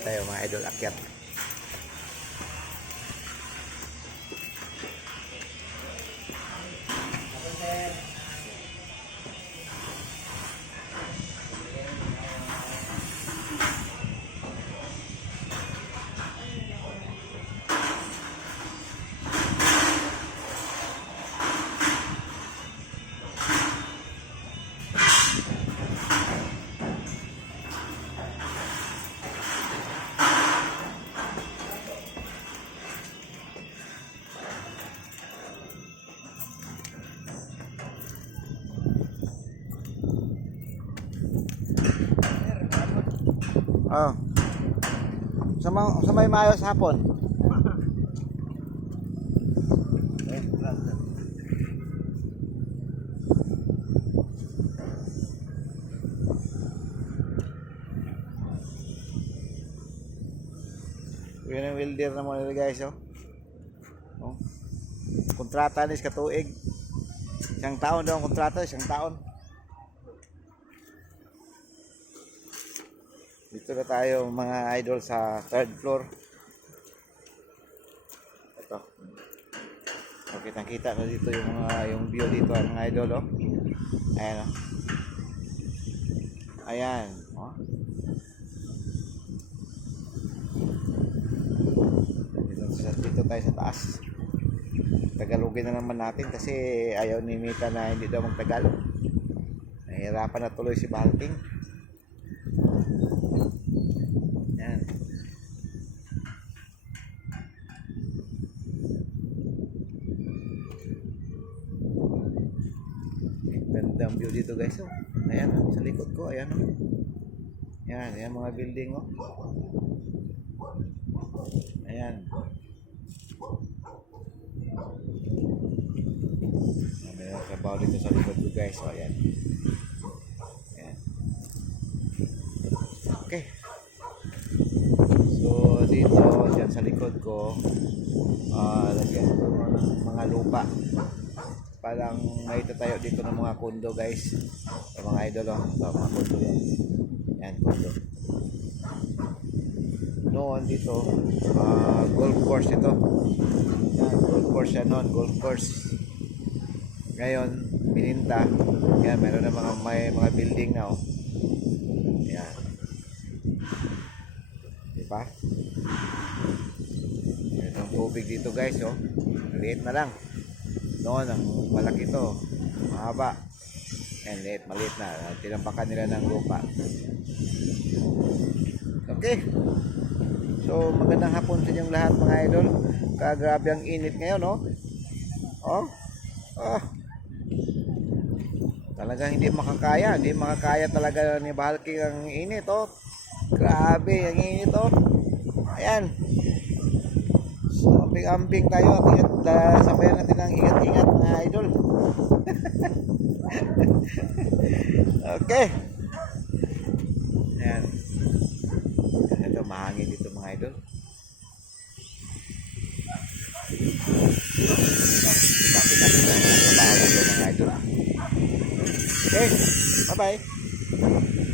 Akyat tayo mga idol, akyat. Oh. Sa may maayos hapon. Yun ang welder na muna guys, oh. Oh. Kontrata nis katuig. Isang taon daw ang kontrata, isang taon. Dito na tayo mga idol sa third floor. Ito. So, kitang-kita na dito yung view dito mga idol, oh. Ayan, oh. Ayan, oh. Dito tayo sa taas. Tagalogin na naman natin kasi ayaw ni Mita na hindi daw magtagal. Nahihirapan na tuloy si Balking. Yan. Gandang view dito guys, oh. Ayan, oh, sa likod ko, ayan, oh. Yan, ayan mga building, oh. Ayan. May trabaho dito sa likod ko guys, oh, ayan. Ayan. Okay. So dito, dyan sa likod ko, lagyan ko ng mga lupa. Parang may tatayo dito ng mga kondo guys. Sa mga idol, oh. So, mga kondo yan. Yan, kondo. Noon dito, golf course ito. Yan, golf course yan noon, golf course. Ngayon, bininta. Yan, meron na may mga building na, oh. Yan. Diba? Yan ang tubig dito guys, oh. Maliit na lang. Noon, ang malaki to. Mahaba. Yan, maliit na. Tinampakan nila ng lupa. Okay. So, magandang hapon sa inyong lahat mga idol. Grabe ang init ngayon, oh. Oh. Oh. Talagang hindi makakaya talaga ni Balking ang init, oh. Grabe ang init, oh. Ayan. So, amping-amping tayo. Sabayan natin ang ingat-ingat mga idol. Okay. Ayan. Ito, mahangin dito mga idol. Bakit natin ang trabaho dito mga idol. Okay, bye-bye.